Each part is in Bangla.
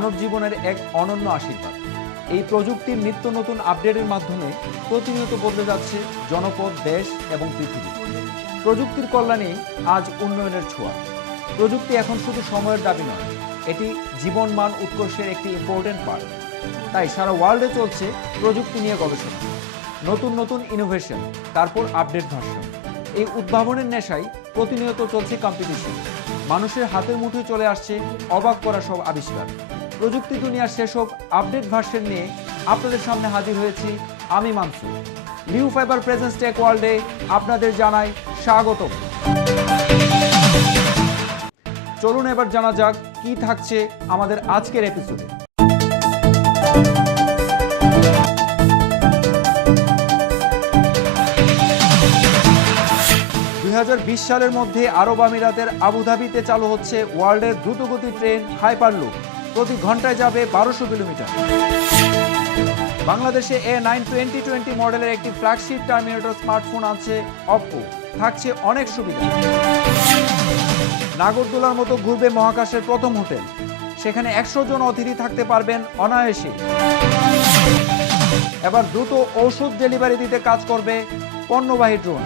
মানব জীবনের এক অনন্য আশীর্বাদ। এই প্রযুক্তির নিত্য নতুন আপডেটের মাধ্যমে প্রতিনিয়ত বদলে যাচ্ছে জনপদ, দেশ এবং পৃথিবী। প্রযুক্তির কল্যাণে আজ উন্নয়নের ছোঁয়া। প্রযুক্তি এখন শুধু সময়ের দাবি নয়, এটি জীবনমান উৎকর্ষের একটি ইম্পর্টেন্ট পার্ট তাই সারা ওয়ার্ল্ডে চলছে প্রযুক্তি নিয়ে গবেষণা। নতুন নতুন ইনোভেশন তারপর আপডেট ভার্সন এই উদ্ভাবনের নেশায় প্রতিনিয়ত চলছে কম্পিটিশন মানুষের হাতের মুঠোয় চলে আসছে অবাক করা সব আবিষ্কার। প্রযুক্তি দুনিয়ার সেসব আপডেট ভার্সন নিয়ে আপনাদের সামনে হাজির হয়েছি আমি Mansur. New fibre presence tech ওয়ার্ল্ডে আপনাদের জানাই স্বাগতম। চলুন এবার জানা যাক কি থাকছে আমাদের আজকের এপিসোডে দুই হাজার বিশ সালের মধ্যে আরব আমিরাতের আবুধাবিতে চালু হচ্ছে ওয়ার্ল্ডের দ্রুতগতি ট্রেন হাইপারলুপ। প্রতি ঘন্টায় যাবে বারোশো কিলোমিটার। বাংলাদেশে এ নাইন টোয়েন্টি টোয়েন্টি মডেলের একটি ফ্ল্যাগশিপ টার্মিনেটর স্মার্টফোন আছে অপ্পো থাকছে অনেক সুবিধা। নাগরদোলার মতো ঘুরবে মহাকাশের প্রথম হোটেল। সেখানে একশো জন অতিথি থাকতে পারবেন অনায়াসে। এবার দ্রুত ঔষধ ডেলিভারি দিতে কাজ করবে পণ্যবাহী ড্রোন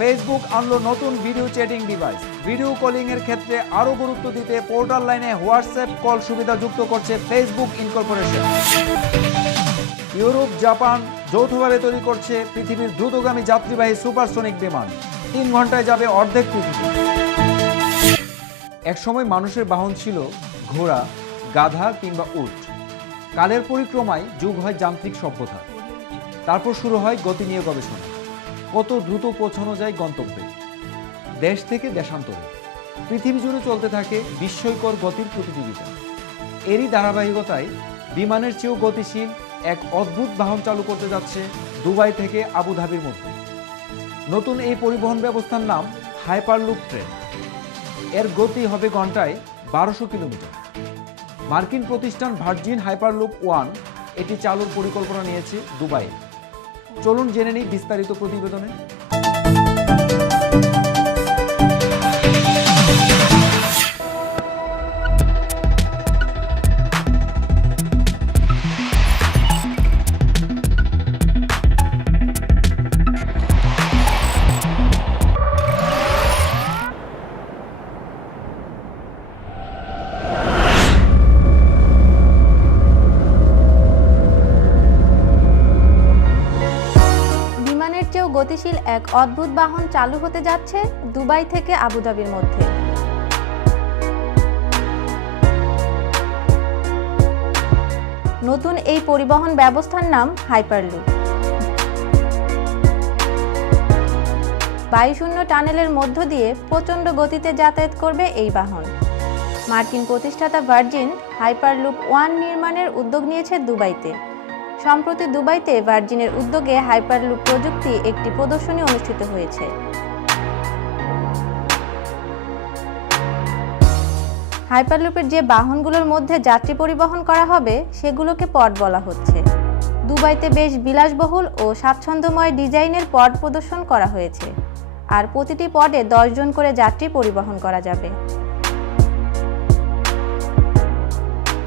ফেসবুক আনলো নতুন video chatting device video calling এর ক্ষেত্রে আরও গুরুত্ব দিতে পোর্টাল লাইনে হোয়াটসঅ্যাপ কল সুবিধা যুক্ত করছে ফেসবুক ইনকর্পোরেশন ইউরোপ জাপান যৌথভাবে তৈরি করছে পৃথিবীর দ্রুতগামী যাত্রীবাহী সুপারসোনিক বিমান। তিন ঘন্টায় যাবে অর্ধেক পৃথিবী একসময় মানুষের বাহন ছিল ঘোড়া, গাধা কিংবা উট। কালের পরিক্রমায় যুগ হয় যান্ত্রিক সভ্যতা। তারপর শুরু হয় গতি নিয়ে গবেষণা। কত দ্রুত পৌঁছানো যায় গন্তব্যে। দেশ থেকে দেশান্তরে। পৃথিবী জুড়ে চলতে থাকে বিস্ময়কর গতির প্রতিযোগিতা। এরই ধারাবাহিকতায় বিমানের চেয়েও গতিশীল এক অদ্ভুত বাহন চালু করতে যাচ্ছে দুবাই থেকে আবুধাবির মধ্যে। নতুন এই পরিবহন ব্যবস্থার নাম হাইপারলুপ ট্রেন। এর গতি হবে ঘন্টায় বারোশো কিলোমিটার। মার্কিন প্রতিষ্ঠান ভার্জিন হাইপারলুপ ওয়ান এটি চালুর পরিকল্পনা নিয়েছে দুবাইয়ে। চলুন জেনে নিই বিস্তারিত প্রতিবেদনে। গতিশীল এক অদ্ভুত বাহন চালু হতে যাচ্ছে দুবাই থেকে আবুধাবির মধ্যে। নতুন এই পরিবহন ব্যবস্থার নাম হাইপারলুপ। বায়ুশূন্য টানেলের মধ্য দিয়ে প্রচণ্ড গতিতে যাতায়াত করবে এই বাহন। মার্কিন প্রতিষ্ঠাতা ভার্জিন হাইপারলুপ ওয়ান নির্মাণের উদ্যোগ নিয়েছে দুবাইতে। সম্প্রতি দুবাইতে ভার্জিনের উদ্যোগে হাইপারলুপ প্রযুক্তি একটি প্রদর্শনী অনুষ্ঠিত হয়েছে। হাইপারলুপের যে বাহনগুলোর মধ্যে যাত্রী পরিবহন করা হবে, সেগুলোকে পড বলা হচ্ছে। দুবাইতে বেশ বিলাসবহুল ও স্বাচ্ছন্দ্যময় ডিজাইনের পড প্রদর্শন করা হয়েছে। আর প্রতিটি পডে দশজন করে যাত্রী পরিবহন করা যাবে।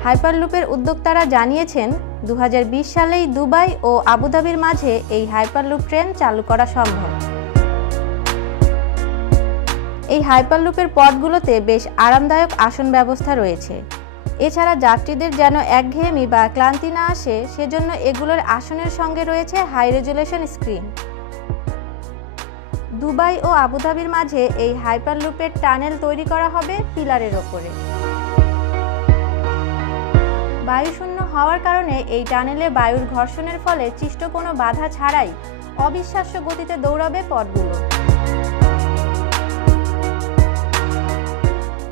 হাইপারলুপের উদ্যোক্তারা জানিয়েছেন দু হাজার বিশ সালেই দুবাই ও আবুধাবির মাঝে এই হাইপারলুপ ট্রেন চালু করা সম্ভব। এই হাইপারলুপের পথগুলোতে বেশ আরামদায়ক আসন ব্যবস্থা রয়েছে। এছাড়া যাত্রীদের যেন একঘেয়েমি বা ক্লান্তি না আসে, সেজন্য এগুলোর আসনের সঙ্গে রয়েছে হাই রেজুলেশন স্ক্রিন। দুবাই ও আবুধাবির মাঝে এই হাইপারলুপের টানেল তৈরি করা হবে পিলারের ওপরে। বায়ুশূন্য হওয়ার কারণে এই টানেলে বায়ুর ঘর্ষণের ফলে সৃষ্ট কোনো বাধা ছাড়াই অবিশ্বাস্য গতিতে দৌড়াবে পথগুলো।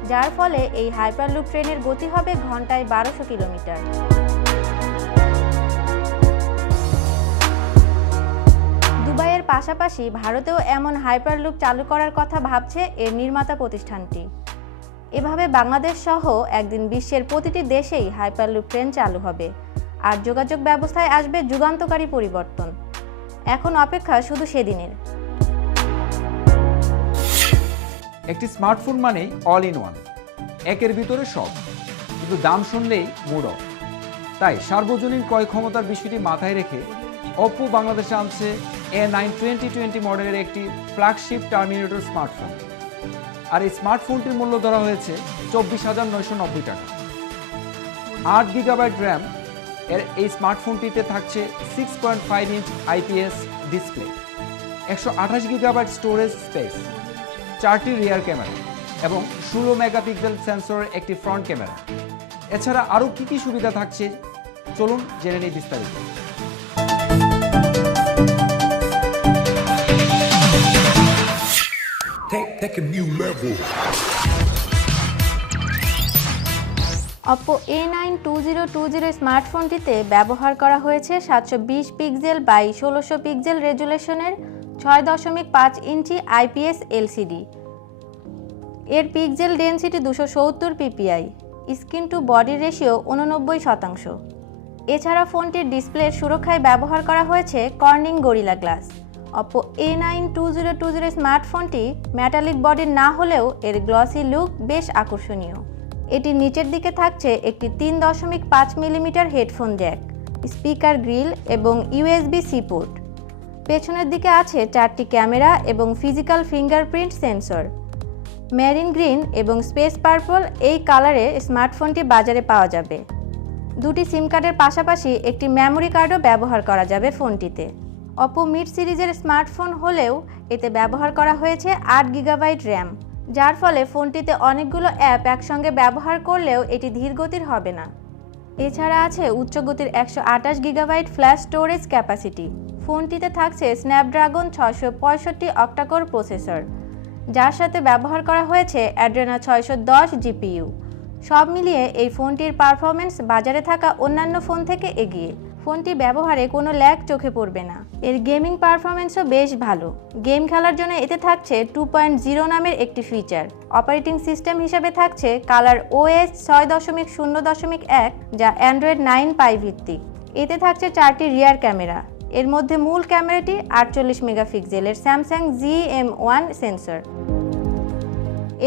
যার ফলে এই হাইপারলুপ ট্রেনের গতি হবে ঘন্টায় বারোশো কিলোমিটার। দুবাইয়ের পাশাপাশি ভারতেও এমন হাইপারলুপ চালু করার কথা ভাবছে এর নির্মাতা প্রতিষ্ঠানটি। এভাবে বাংলাদেশ সহ একদিন বিশ্বের প্রতিটি দেশেই হাইপারলুপ ট্রেন চালু হবে। আর যোগাযোগ ব্যবস্থায় আসবে যুগান্তকারী পরিবর্তন। এখন অপেক্ষা শুধু সেদিনের। একটি স্মার্টফোন মানেই অল ইন ওয়ান একের ভিতরে সব। শুধু দাম শুনলেই মুড অফ তাই সার্বজনীন ক্রয় ক্ষমতার বিষয়টি মাথায় রেখে অপো বাংলাদেশে আনছে এ নাইন টোয়েন্টি টোয়েন্টি মডেলের একটি ফ্ল্যাগশিপ টার্মিনেটর স্মার্টফোন আর এই স্মার্টফোনটির মূল্য ধরা হয়েছে চব্বিশ হাজার নয়শো নব্বই টাকা। আট গিগাবাইট র্যাম, এর এই স্মার্টফোনটিতে থাকছে six point five inch IPS display একশো আঠাশ গিগাবাইট স্টোরেজ স্পেস চারটি রিয়ার ক্যামেরা এবং ষোলো মেগাপিক্সেল সেন্সরের একটি ফ্রন্ট ক্যামেরা এছাড়া আরও কী কী সুবিধা থাকছে? চলুন জেনে নিই বিস্তারিত। Take, take a new level. Oppo A nine two zero two zero স্মার্টফোনটিতে ব্যবহার করা হয়েছে সাতশো বিশ পিক্সেল বাই ষোলোশো পিক্সেল রেজুলেশনের ছয় দশমিক পাঁচ ইঞ্চি আইপিএস এলসিডি এর পিক্সেল ডেনসিটি দুশো সত্তর PPI screen to body ratio উননব্বই শতাংশ। এছাড়া ফোনটির ডিসপ্লের সুরক্ষায় ব্যবহার করা হয়েছে Corning Gorilla glass Oppo A nine two zero two zero স্মার্টফোনটি metallic বডির না হলেও এর গ্লসি লুক বেশ আকর্ষণীয়। এটির নিচের দিকে থাকছে একটি তিন দশমিক পাঁচ millimetre headphone jack, speaker grille এবং ইউএসবি সি পোর্ট। পেছনের দিকে আছে চারটি ক্যামেরা এবং physical fingerprint sensor. Marine green এবং স্পেস পার্পল এই কালারে স্মার্টফোনটি বাজারে পাওয়া যাবে। দুটি সিম কার্ডের পাশাপাশি একটি মেমোরি কার্ডও ব্যবহার করা যাবে ফোনটিতে। অপো মিড সিরিজের স্মার্টফোন হলেও এতে ব্যবহার করা হয়েছে আট গিগাবাইট র্যাম, যার ফলে ফোনটিতে অনেকগুলো অ্যাপ একসঙ্গে ব্যবহার করলেও এটি ধীরগতির হবে না। এছাড়া আছে উচ্চ গতির একশো আঠাশ গিগাবাইট ফ্ল্যাশ স্টোরেজ ক্যাপাসিটি। ফোনটিতে থাকছে স্ন্যাপড্রাগন ছয়শো পঁয়ষট্টি অক্টাকোর প্রসেসর, যার সাথে ব্যবহার করা হয়েছে অ্যাড্রেনা ছয়শো দশ জিপিইউ। সব মিলিয়ে এই ফোনটির পারফরমেন্স বাজারে থাকা অন্যান্য ফোন থেকে এগিয়ে। ফোনটি ব্যবহারে কোনো ল্যাগ চোখে পড়বে না। এর গেমিং পারফরমেন্সও বেশ ভালো। গেম খেলার জন্য এতে থাকছে টু পয়েন্ট জিরো নামের একটি ফিচার। অপারেটিং সিস্টেম হিসাবে থাকছে কালার ওএস ছয় দশমিক শূন্য দশমিক এক, যা অ্যান্ড্রয়েড নাইন পাই ভিত্তিক। এতে থাকছে চারটি রিয়ার ক্যামেরা। এর মধ্যে মূল ক্যামেরাটি আটচল্লিশ মেগাপিক্সেলের Samsung G M one sensor.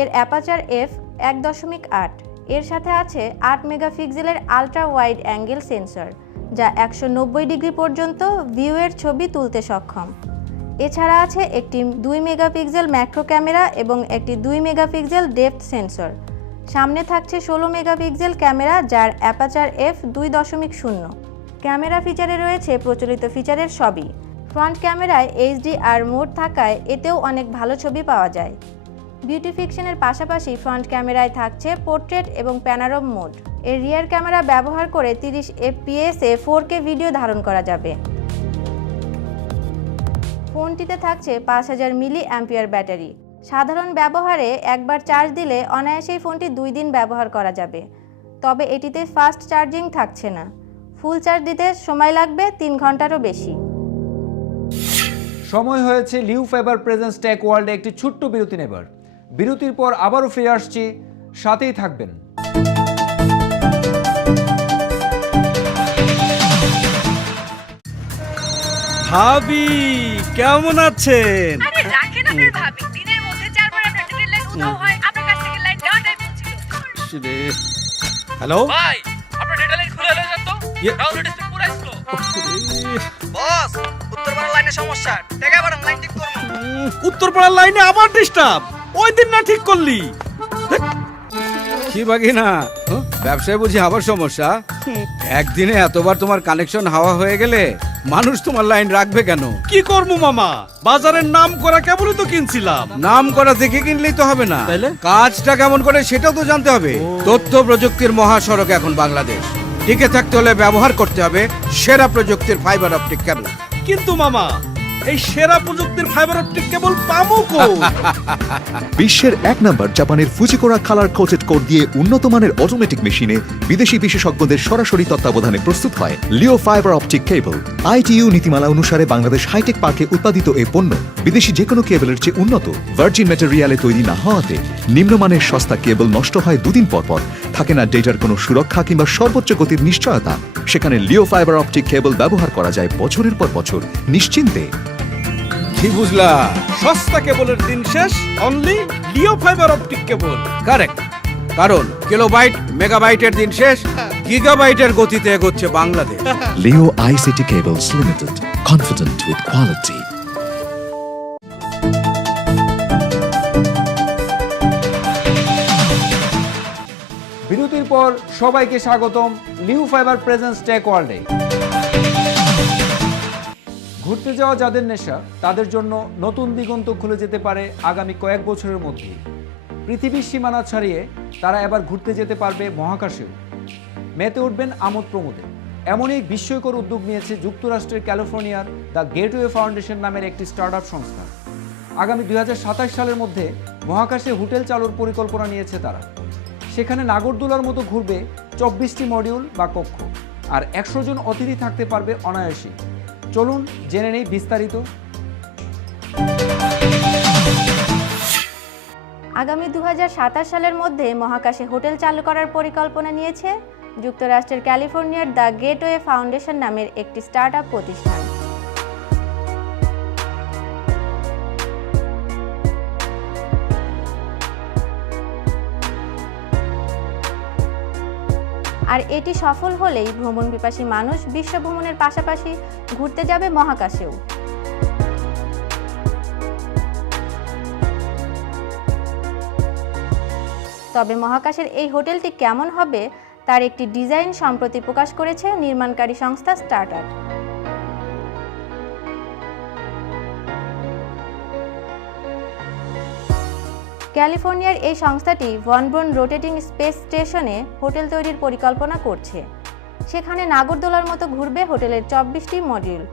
এর অ্যাপাচার এফ এক দশমিক আট। এর সাথে আছে আট মেগাপিক্সেলের আলট্রা ওয়াইড অ্যাঙ্গেল সেন্সর। যা একশো নব্বই ডিগ্রি পর্যন্ত ভিউয়ের ছবি তুলতে সক্ষম। এছাড়া আছে একটি দুই মেগাপিক্সেল ম্যাক্রো ক্যামেরা এবং একটি দুই মেগাপিক্সেল ডেপথ সেন্সর। সামনে থাকছে ষোলো মেগাপিক্সেল ক্যামেরা যার অ্যাপাচার এফ দুই দশমিক শূন্য। ক্যামেরা ফিচারে রয়েছে প্রচলিত ফিচারের সবই। ফ্রন্ট ক্যামেরায় এইচডিআর মোড থাকায় এতেও অনেক ভালো ছবি পাওয়া যায়। বিউটিফিকশনের পাশাপাশি ফ্রন্ট ক্যামেরায় থাকছে পোর্ট্রেট এবং প্যানারম মোড। এর রিয়ার ক্যামেরা ব্যবহার করে তিরিশ এফপিএস এ ফোর কে ভিডিও ধারণ করা যাবে। ফোনটিতে থাকছে পাঁচ হাজার মিলি অ্যাম্পিয়ার ব্যাটারি। সাধারণ ব্যবহারে একবার চার্জ দিলে অনায়াসেই ফোনটি দুই দিন ব্যবহার করা যাবে। তবে এটিতে ফাস্ট চার্জিং থাকছে না। ফুল চার্জ দিতে সময় লাগবে তিন ঘন্টারও বেশি। সময় হয়েছে লিউ ফাইবার প্রেজেন্স টেক ওয়ার্ল্ডে একটি ছোট্ট বিরতি নেবার। বিরতির পর আবারও ফিরে আসছি, সাথেই থাকবেন। ভাবি কেমন আছেন? আরে রাখেন আপনার ভাবি। দিনের মধ্যে চারবার আপনার ডিটেল লাইন উধাও হয় আপনার কাছ থেকে লাইন দেওয়াটাই বলছিল হ্যালো? ভাই আপনার ডেটা লাইন খুলে এলে তো। ইয়ে- ডাউনলোড স্পিড পুরো স্লো বস উত্তরপাড়া লাইনে সমস্যা। টেকা বাড়ান লাইন ঠিক করব। লাইনে আবার ডিস্টার্ব ওই দিন না ঠিক করলি। কি বাকি না ব্যবসায় বুঝি আবার সমস্যা? একদিনে এতবার তোমার কানেকশন হাওয়া হয়ে গেলে মানুষ তোমার লাইন রাখবে কেন? কি করব মামা? বাজারের নাম করা কেবলই তো কিনছিলাম। নাম করা দেখে কিনলেই তো হবে না। তাইলে? কাজটা কেমন করে সেটাও তো জানতে হবে। তথ্য প্রযুক্তির মহাসড়ক এখন বাংলাদেশ। টিকে থাকতে হলে ব্যবহার করতে হবে সেরা প্রযুক্তির ফাইবার অপটিক কেবল কিন্তু মামা এই সেরা প্রযুক্তির ফাইবার অপটিক কেবল পাবো বিশ্বের এক নম্বর জাপানের ফুজিকোরা কালার কোটেড কোড দিয়ে উন্নত মানের অটোমেটিক মেশিনে বিদেশি বিশেষজ্ঞদের সরাসরি তত্ত্বাবধানে প্রস্তুত হয় Leo fibre optic cable ITU নীতিমালা অনুসারে বাংলাদেশ হাইটেক পার্কে উৎপাদিত এই পণ্য বিদেশি যে কোনো কেবলের চেয়ে উন্নত। ভার্জিন ম্যাটেরিয়ালে তৈরি না হওয়াতে নিম্নমানের সস্তা কেবল নষ্ট হয় দুদিন পর পর। থাকে না ডেটার কোনো সুরক্ষা কিংবা সর্বোচ্চ গতির নিশ্চয়তা। সেখানে লিও ফাইবার অপটিক কেবল ব্যবহার করা যায় বছরের পর বছর। নিশ্চিন্তে কি বুঝলা সস্তা কেবলের দিন শেষ অনলি লিও ফাইবার অপটিক কেবল কারেক্ট কারণ কিলোবাইট মেগাবাইটের দিন শেষ গিগাবাইটের গতিতে এগোচ্ছে Bangladesh Leo ICT Cables Limited. Confident with quality. বিরতির পর সবাইকে স্বাগতম লিউ ফাইবার প্রেজেন্স টেক ওয়ার্ল্ডে ঘুরতে যাওয়া যাদের নেশা, তাদের জন্য নতুন দিগন্ত খুলে যেতে পারে আগামী কয়েক বছরের মধ্যে পৃথিবীর সীমানা ছাড়িয়ে তারা এবার ঘুরতে যেতে পারবে মহাকাশেও। মেতে উঠবেন আমোদ প্রমোদে। এমনই এক বিস্ময়কর উদ্যোগ নিয়েছে যুক্তরাষ্ট্রের ক্যালিফোর্নিয়ার দ্য গেটওয়ে ফাউন্ডেশন নামের একটি স্টার্টআপ সংস্থা। আগামী দুই হাজার সাতাশ সালের মধ্যে মহাকাশে হোটেল চালুর পরিকল্পনা নিয়েছে তারা। সেখানে নাগরদোলার মতো ঘুরবে চব্বিশটি মডিউল বা কক্ষ, আর একশো জন অতিথি থাকতে পারবে অনায়াসী চলুন জেনে নেই বিস্তারিত। আগামী দু হাজার সাতাশ সালের মধ্যে মহাকাশে হোটেল চালু করার পরিকল্পনা নিয়েছে যুক্তরাষ্ট্রের ক্যালিফোর্নিয়ার দ্য গেটওয়ে ফাউন্ডেশন নামের একটি স্টার্ট প্রতিষ্ঠান। আর এটি সফল হলেই ভ্রমণ পিপাসী মানুষ বিশ্ব ভ্রমণের পাশাপাশি ঘুরতে যাবে মহাকাশেও। তবে মহাকাশের এই হোটেলটি কেমন হবে, তার একটি ডিজাইন সম্প্রতি প্রকাশ করেছে নির্মাণকারী সংস্থা স্টার্টার ক্যালিফোর্নিয়ার এই সংস্থাটি ভনব্রন রোটেটিং স্পেস স্টেশনে হোটেল তৈরির পরিকল্পনা করছে। সেখানে নাগরদোলার মতো ঘুরবে হোটেলের চব্বিশটি মডিউল।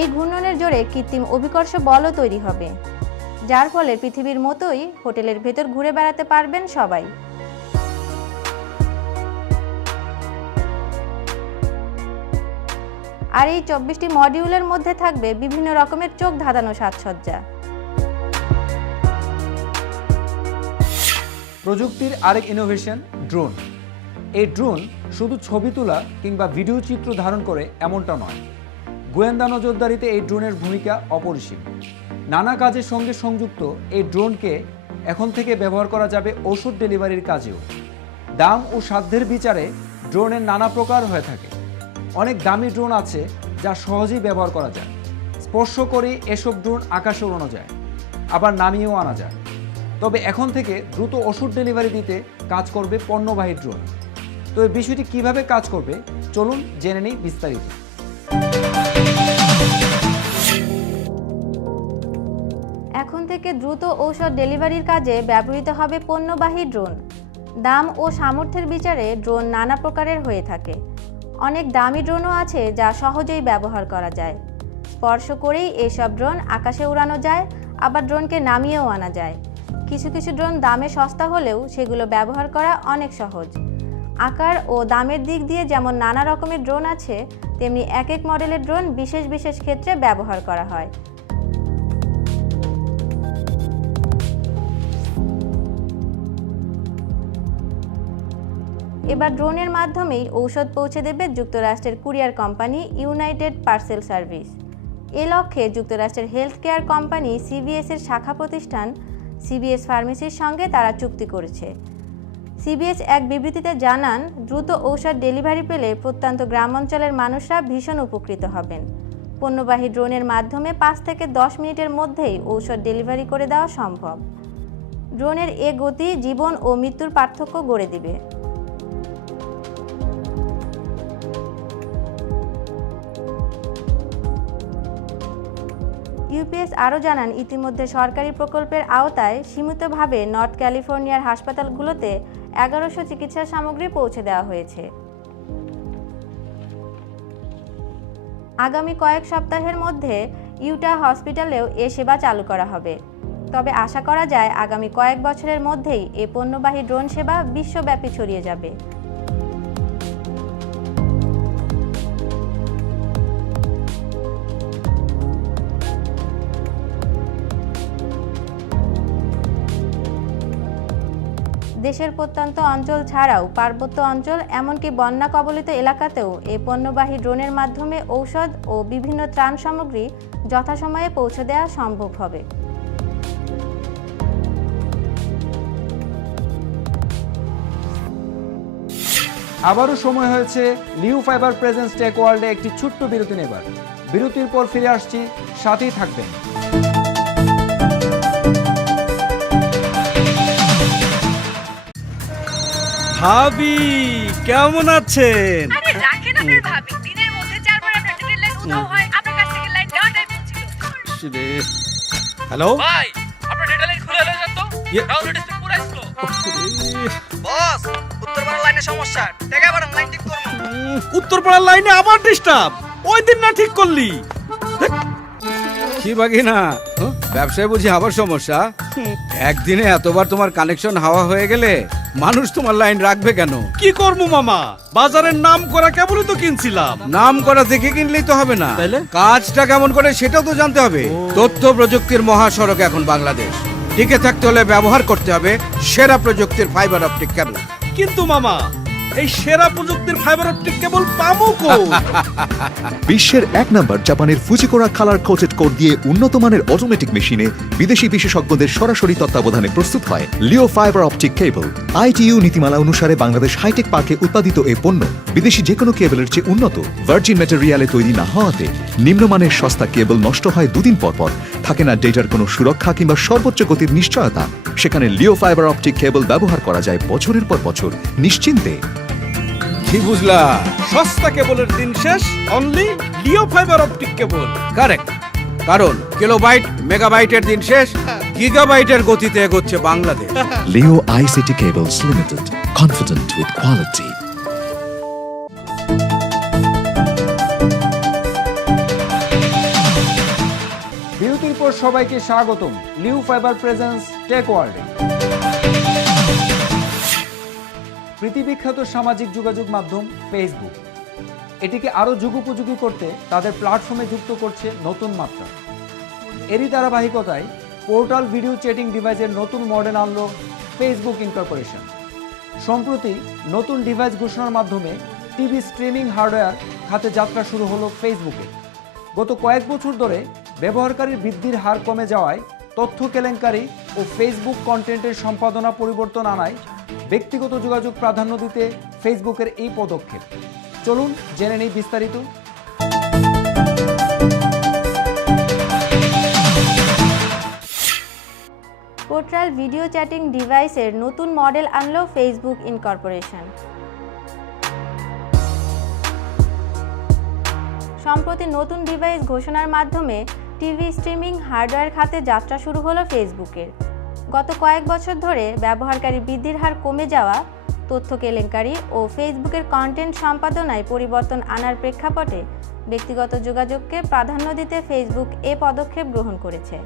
এই ঘূর্ণনের জোরে কৃত্রিম অভিকর্ষ বলও তৈরি হবে, যার ফলে পৃথিবীর মতোই হোটেলের ভেতর ঘুরে বেড়াতে পারবেন সবাই। আর এই চব্বিশটি মডিউলের মধ্যে থাকবে বিভিন্ন রকমের চোখ ধাঁধানো সাজসজ্জা। প্রযুক্তির আরেক ইনোভেশন ড্রোন এই ড্রোন শুধু ছবি তোলা কিংবা ভিডিও চিত্র ধারণ করে এমনটা নয়। গোয়েন্দা নজরদারিতে এই ড্রোনের ভূমিকা অপরিসীম। নানা কাজের সঙ্গে সংযুক্ত এই ড্রোনকে এখন থেকে ব্যবহার করা যাবে ওষুধ ডেলিভারির কাজেও। দাম ও সাধ্যের বিচারে ড্রোনের নানা প্রকার হয়ে থাকে। অনেক দামি ড্রোন আছে যা সহজেই ব্যবহার করা যায়। স্পর্শ করে এসব ড্রোন আকাশে উড়ানো যায়, আবার নামিয়েও আনা যায়। তবে এখন থেকে দ্রুত ওষুধ ডেলিভারি দিতে কাজ করবে পণ্যবাহী ড্রোন। তো এই বিষয়টি কীভাবে কাজ করবে, চলুন জেনে নেই বিস্তারিত। এখন থেকে দ্রুত ঔষধ ডেলিভারির কাজে ব্যবহৃত হবে পণ্যবাহী ড্রোন। দাম ও সামর্থ্যের বিচারে ড্রোন নানা প্রকারের হয়ে থাকে। অনেক দামি ড্রোনও আছে যা সহজেই ব্যবহার করা যায়। স্পর্শ করেই এসব ড্রোন আকাশে উড়ানো যায়, আবার ড্রোনকে নামিয়েও আনা যায়। কিছু কিছু ড্রোন দামে সস্তা হলেও সেগুলো ব্যবহার করা অনেক সহজ। আকার ও দামের দিক দিয়ে যেমন নানা রকমের ড্রোন আছে, তেমনি এক এক মডেলের ড্রোন বিশেষ বিশেষ ক্ষেত্রে ব্যবহার করা হয়। এবার ড্রোনের মাধ্যমেই ঔষধ পৌঁছে দেবে যুক্তরাষ্ট্রের courier company United Parcel Service. এ লক্ষ্যে যুক্তরাষ্ট্রের হেলথ কেয়ার কোম্পানি সিবিএস এর শাখা প্রতিষ্ঠান, সিবিএস ফার্মেসির সঙ্গে তারা চুক্তি করেছে। সিবিএস এক বিবৃতিতে জানান, দ্রুত ঔষধ ডেলিভারি পেলে প্রত্যন্ত গ্রাম অঞ্চলের মানুষরা ভীষণ উপকৃত হবেন। পণ্যবাহী ড্রোনের মাধ্যমে পাঁচ থেকে দশ মিনিটের মধ্যেই ঔষধ ডেলিভারি করে দেওয়া সম্ভব। ড্রোনের এ গতি, জীবন ও মৃত্যুর পার্থক্য গড়ে দিবে। ইউপিএস আরও জানান, ইতিমধ্যে সরকারি প্রকল্পের আওতায় সীমিতভাবে নর্থ ক্যালিফোর্নিয়ার হাসপাতালগুলোতে এগারোশো চিকিৎসা সামগ্রী পৌঁছে দেওয়া হয়েছে। আগামী কয়েক সপ্তাহের মধ্যে ইউটা হসপিটালেও এ সেবা চালু করা হবে। তবে আশা করা যায়, আগামী কয়েক বছরের মধ্যেই এ পণ্যবাহী ড্রোন সেবা বিশ্বব্যাপী ছড়িয়ে যাবে। দেশের প্রত্যন্ত অঞ্চল ছাড়াও পার্বত্য অঞ্চল, এমনকি বন্যা কবলিত এলাকাতেও এই পণ্যবাহী ড্রোনের মাধ্যমে ঔষধ ও বিভিন্ন ত্রাণ সামগ্রী যথাসময়ে পৌঁছে দেওয়া সম্ভব হবে। আবারও সময় হয়েছে লিউ ফাইবার প্রেজেন্স টেক ওয়ার্ল্ডে একটি ছোট্ট বিরতি নেবার। বিরতির পর ফিরে আসছি, সাথেই থাকবেন। ভাবি কেমন আছেন? আরে রাখেন আপনার ভাবি। দিনের মধ্যে চারবার আপনার ডিটেল লাইন উধাও হয় আপনার কাছ থেকে লাইন দেওয়াটাই বলছিল হ্যালো? ভাই আপনার ডেটা লাইন খুলে এলে যান তো। ইয়ে- পুরো স্লো বস উত্তরপাড়ার লাইনে সমস্যা। টেকা লাইন ঠিক করব উত্তরপাড়ার লাইনে আবার ডিস্টার্ব ওই দিন না ঠিক করলি। কি বাকি না হ্যাঁ? ব্যবসায় বুঝি আবার সমস্যা? একদিনে এতবার তোমার কানেকশন হাওয়া হয়ে গেলে মানুষ তোমার লাইন রাখবে কেন? কি করব মামা? বাজারের নাম করা কেবলই তো কিনছিলাম। নাম করা দেখে কিনলেই তো হবে না। তাইলে? কাজটা কেমন করে সেটাও তো জানতে হবে। তথ্য প্রযুক্তির মহাসড়ক এখন বাংলাদেশ। টিকে থাকতে হলে ব্যবহার করতে হবে সেরা প্রযুক্তির ফাইবার অপটিক কেবল কিন্তু মামা এই সেরা প্রযুক্তির ফাইবার অপটিক কেবল পামু কো বিশ্বের এক নম্বর জাপানের ফুজিকোরা কালার কোটেড কোড দিয়ে উন্নত মানের অটোমেটিক মেশিনে বিদেশি বিশেষজ্ঞদের সরাসরি তত্ত্বাবধানে প্রস্তুত হয় Leo fibre optic cable ITU নীতিমালা অনুসারে বাংলাদেশ হাইটেক পার্কে উৎপাদিত এই পণ্য বিদেশি যে কোনো কেবলের চেয়ে উন্নত। ভার্জিন ম্যাটেরিয়ালে তৈরি না হওয়াতে নিম্নমানের সস্তা কেবল নষ্ট হয় দুদিন পর পর। থাকে না ডেটার কোনো সুরক্ষা কিংবা সর্বোচ্চ গতির নিশ্চয়তা। সেখানে লিও ফাইবার অপটিক কেবল ব্যবহার করা যায় বছরের পর বছর। নিশ্চিন্তে কি বুঝলা? সস্তা কেবলের দিন শেষ অনলি লিও ফাইবার অপটিক কেবল কারেক্ট কারণ কিলোবাইট মেগাবাইটের দিন শেষ গিগাবাইটের গতিতে এগোচ্ছে Bangladesh. Leo ICT Cables Limited, confident with quality. বিরতির পর সবাইকে স্বাগতম। লিউ ফাইবার প্রেজেন্স টেক ওয়ার্ল্ডে পৃথিবীখ্যাত সামাজিক যোগাযোগ মাধ্যম ফেসবুক এটিকে আরও যুগোপযোগী করতে তাদের প্ল্যাটফর্মে যুক্ত করছে নতুন মাত্রা। এরই ধারাবাহিকতায় পোর্টাল ভিডিও চ্যাটিং ডিভাইসের নতুন মডেল আনলো ফেসবুক ইনকর্পোরেশন সম্প্রতি নতুন ডিভাইস ঘোষণার মাধ্যমে টিভি স্ট্রিমিং হার্ডওয়্যার খাতে যাত্রা শুরু হলো ফেসবুকে গত কয়েক বছর ধরে ব্যবহারকারীর বৃদ্ধির হার কমে যাওয়ায় তথ্য কেলেঙ্কারি ও ফেসবুক কন্টেন্টের সম্পাদনা পরিবর্তন আনায় ব্যক্তিগত যোগাযোগ প্রাধান্য দিতে ফেসবুকের এই পদক্ষেপ। চলুন জেনে নেই বিস্তারিত। পোর্টাল ভিডিও চ্যাটিং ডিভাইসের নতুন মডেল আনলো ফেসবুক ইনকর্পোরেশন সম্প্রতি নতুন ডিভাইস ঘোষণার মাধ্যমে টিভি স্ট্রিমিং হার্ডওয়্যার খাতে যাত্রা শুরু হলো ফেসবুকের। গত কয়েক বছর ধরে ব্যবহারকারী বৃদ্ধির হার কমে যাওয়া তথ্য কেলেঙ্কারি ও ফেসবুকের কন্টেন্ট সম্পাদনায় পরিবর্তন আনার প্রেক্ষাপটে ব্যক্তিগত যোগাযোগকে প্রাধান্য দিতে ফেসবুক এ পদক্ষেপ গ্রহণ করেছে।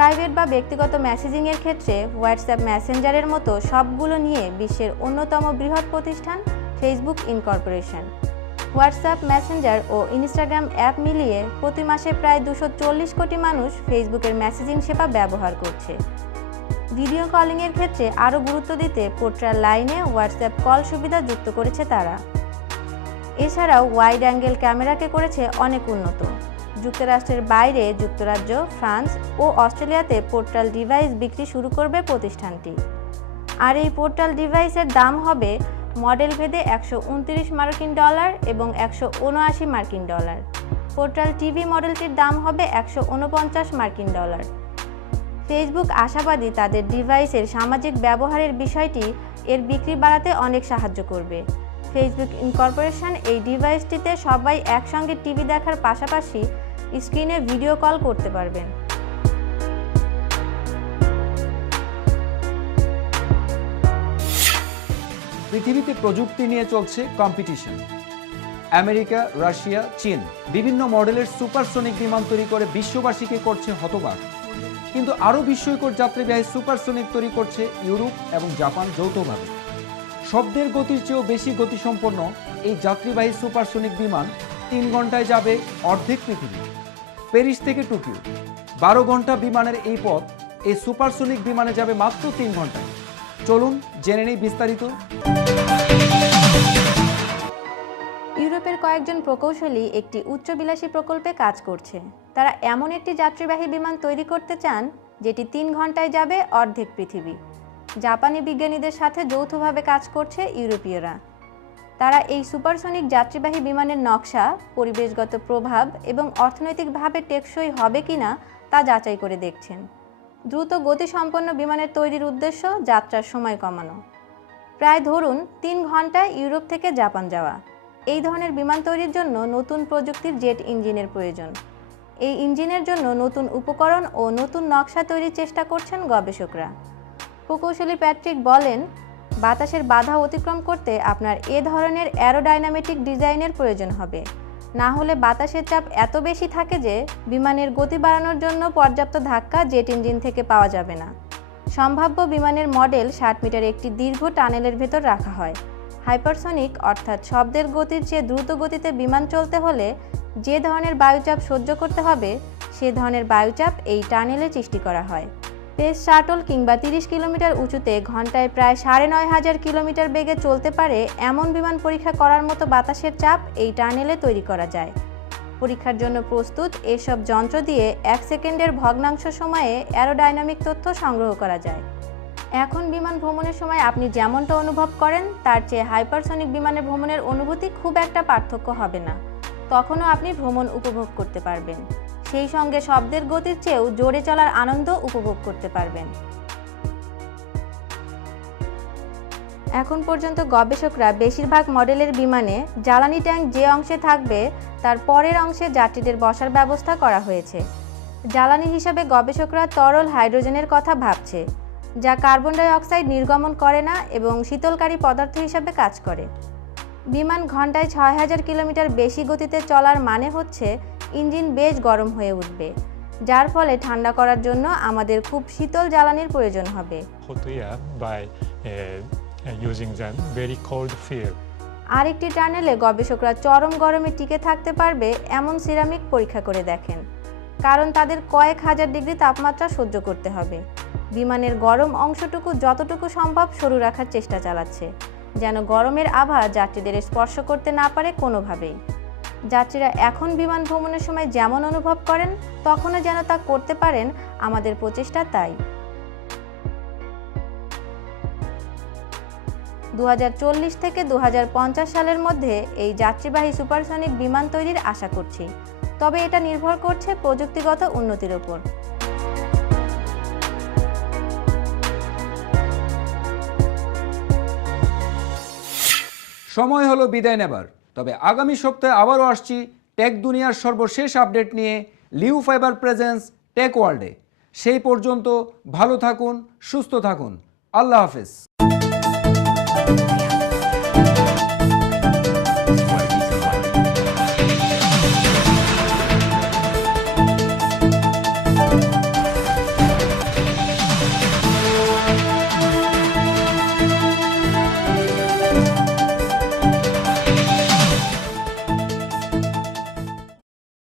প্রাইভেট বা ব্যক্তিগত মেসেজিংয়ের ক্ষেত্রে হোয়াটসঅ্যাপ মেসেঞ্জারের মতো সবগুলো নিয়ে বিশ্বের অন্যতম বৃহৎ প্রতিষ্ঠান ফেসবুক ইনকর্পোরেশন হোয়াটসঅ্যাপ মেসেঞ্জার ও ইনস্টাগ্রাম অ্যাপ মিলিয়ে প্রতি মাসে প্রায় দুশো কোটি মানুষ ফেসবুকের মেসেজিং সেবা ব্যবহার করছে। ভিডিও কলিংয়ের ক্ষেত্রে আরও গুরুত্ব দিতে পোর্টাল লাইনে হোয়াটসঅ্যাপ কল সুবিধা যুক্ত করেছে তারা। এছাড়াও ওয়াইড অ্যাঙ্গেল ক্যামেরাকে করেছে অনেক উন্নত। যুক্তরাষ্ট্রের বাইরে যুক্তরাজ্য, ফ্রান্স ও অস্ট্রেলিয়াতে পোর্টাল ডিভাইস বিক্রি শুরু করবে প্রতিষ্ঠানটি। আর এই পোর্টাল ডিভাইসের দাম হবে মডেল ভেদে একশো উনত্রিশ মার্কিন ডলার এবং একশো উনআশি মার্কিন ডলার। পোর্টাল টিভি মডেলটির দাম হবে একশো উনপঞ্চাশ মার্কিন ডলার। ফেসবুক আশাবাদী তাদের ডিভাইসের সামাজিক ব্যবহারের বিষয়টি এর বিক্রি বাড়াতে অনেক সাহায্য করবে। ফেসবুক ইনকর্পোরেশন এই ডিভাইসটিতে সবাই একসঙ্গে টিভি দেখার পাশাপাশি স্ক্রিনে ভিডিও কল করতে পারবেন। পৃথিবীতে প্রযুক্তি নিয়ে চলছে কম্পিটিশন আমেরিকা, রাশিয়া, চীন বিভিন্ন মডেলের সুপারসোনিক বিমান তৈরি করে বিশ্ববাসীকে করছে হতবাক। কিন্তু আরও বিস্ময়কর যাত্রীবাহী সুপারসোনিক তৈরি করছে ইউরোপ এবং জাপান যৌথভাবে। শব্দের গতির চেয়েও বেশি গতিসম্পন্ন এই যাত্রীবাহী সুপারসনিক বিমান তিন ঘন্টায় যাবে অর্ধেক পৃথিবী, প্যারিস থেকে টোকিও। বারো ঘণ্টা বিমানের এই পথ, এই সুপারসোনিক বিমানে যাবে মাত্র তিন ঘন্টায়। চলুন জেনে নেই বিস্তারিত। ইউরোপের কয়েকজন প্রকৌশলী একটি উচ্চবিলাসী প্রকল্পে কাজ করছে। তারা এমন একটি যাত্রীবাহী বিমান তৈরি করতে চান, যেটি তিন ঘন্টায় যাবে অর্ধেক পৃথিবী। জাপানি বিজ্ঞানীদের সাথে যৌথভাবে কাজ করছে ইউরোপীয়রা। তারা এই সুপারসনিক যাত্রীবাহী বিমানের নকশা, পরিবেশগত প্রভাব এবং অর্থনৈতিকভাবে টেকসই হবে কিনা তা যাচাই করে দেখছেন। দ্রুত গতিসম্পন্ন বিমানের তৈরির উদ্দেশ্য যাত্রার সময় কমানো। প্রায় ধরুন তিন ঘন্টায় ইউরোপ থেকে জাপান যাওয়া। এই ধরনের বিমান তৈরির জন্য নতুন প্রযুক্তির জেট ইঞ্জিনের প্রয়োজন। এই ইঞ্জিনের জন্য নতুন উপকরণ ও নতুন নকশা তৈরির চেষ্টা করছেন গবেষকরা। প্রকৌশলী প্যাট্রিক বলেন বাতাসের বাধা অতিক্রম করতে আপনার এ ধরনের অ্যারোডাইনামেটিক ডিজাইনের প্রয়োজন হবে। না হলে বাতাসের চাপ এত বেশি থাকে যে, বিমানের গতি বাড়ানোর জন্য পর্যাপ্ত ধাক্কা জেট ইঞ্জিন থেকে পাওয়া যাবে না। সম্ভাব্য বিমানের মডেল ষাট মিটার একটি দীর্ঘ টানেলের ভেতর রাখা হয়। হাইপারসনিক, অর্থাৎ শব্দের গতির চেয়ে দ্রুত গতিতে বিমান চলতে হলে যে ধরনের বায়ুচাপ সহ্য করতে হবে, সে ধরনের বায়ুচাপ এই টানেলে সৃষ্টি করা হয়। স্পেস শাটল কিংবা তিরিশ কিলোমিটার উঁচুতে ঘন্টায় প্রায় সাড়ে নয় হাজার কিলোমিটার বেগে চলতে পারে এমন বিমান পরীক্ষা করার মতো বাতাসের চাপ এই টানেলে তৈরি করা যায়। পরীক্ষার জন্য প্রস্তুত এসব যন্ত্র দিয়ে এক সেকেন্ডের ভগ্নাংশ সময়ে অ্যারোডাইনামিক তথ্য সংগ্রহ করা যায়। এখন বিমান ভ্রমণের সময় আপনি যেমনটা অনুভব করেন, তার চেয়ে হাইপারসনিক বিমানে ভ্রমণের অনুভূতি খুব একটা পার্থক্য হবে না। তখনও আপনি ভ্রমণ উপভোগ করতে পারবেন। সেই সঙ্গে শব্দের গতির চেয়েও জোরে চলার আনন্দ উপভোগ করতে পারবেন। এখন পর্যন্ত গবেষকরা বেশিরভাগ মডেলের বিমানে জ্বালানি ট্যাঙ্ক যে অংশে থাকবে, তার পরের অংশে যাত্রীদের বসার ব্যবস্থা করা হয়েছে। জ্বালানি হিসাবে গবেষকরা তরল হাইড্রোজেনের কথা ভাবছে, যা কার্বন ডাই অক্সাইড নির্গমন করে না এবং শীতলকারী পদার্থ হিসাবে কাজ করে। বিমান ঘন্টায় ছয় হাজার কিলোমিটার বেশি গতিতে চলার মানে হচ্ছে ইঞ্জিন বেশ গরম হয়ে উঠবে যার ফলে ঠান্ডা করার জন্য আমাদের খুব শীতল জ্বালানির প্রয়োজন হবে. আরেকটি টানেলে গবেষকরা চরম গরমে টিকে থাকতে পারবে এমন সিরামিক পরীক্ষা করে দেখেন কারণ তাদের কয়েক হাজার ডিগ্রি তাপমাত্রা সহ্য করতে হবে। বিমানের গরম অংশটুকু যতটুকু সম্ভব সরু রাখার চেষ্টা চালাচ্ছে যেন গরমের আভা যাত্রীদের স্পর্শ করতে না পারে কোনোভাবেই। যাত্রীরা এখন বিমান ভ্রমণের সময় যেমন অনুভব করেন, তখনও যেন তা করতে পারেন আমাদের প্রচেষ্টা তাই। দু হাজার চল্লিশ থেকে দু হাজার পঞ্চাশ সালের মধ্যে এই যাত্রীবাহী সুপারসনিক বিমান তৈরির আশা করছি। তবে এটা নির্ভর করছে প্রযুক্তিগত উন্নতির ওপর সময় হলো বিদায় নেবার। তবে আগামী সপ্তাহে আবারও আসছি টেক দুনিয়ার সর্বশেষ আপডেট নিয়ে লিউ ফাইবার প্রেজেন্স টেক ওয়ার্ল্ডে। সেই পর্যন্ত ভালো থাকুন, সুস্থ থাকুন। আল্লাহ হাফেজ।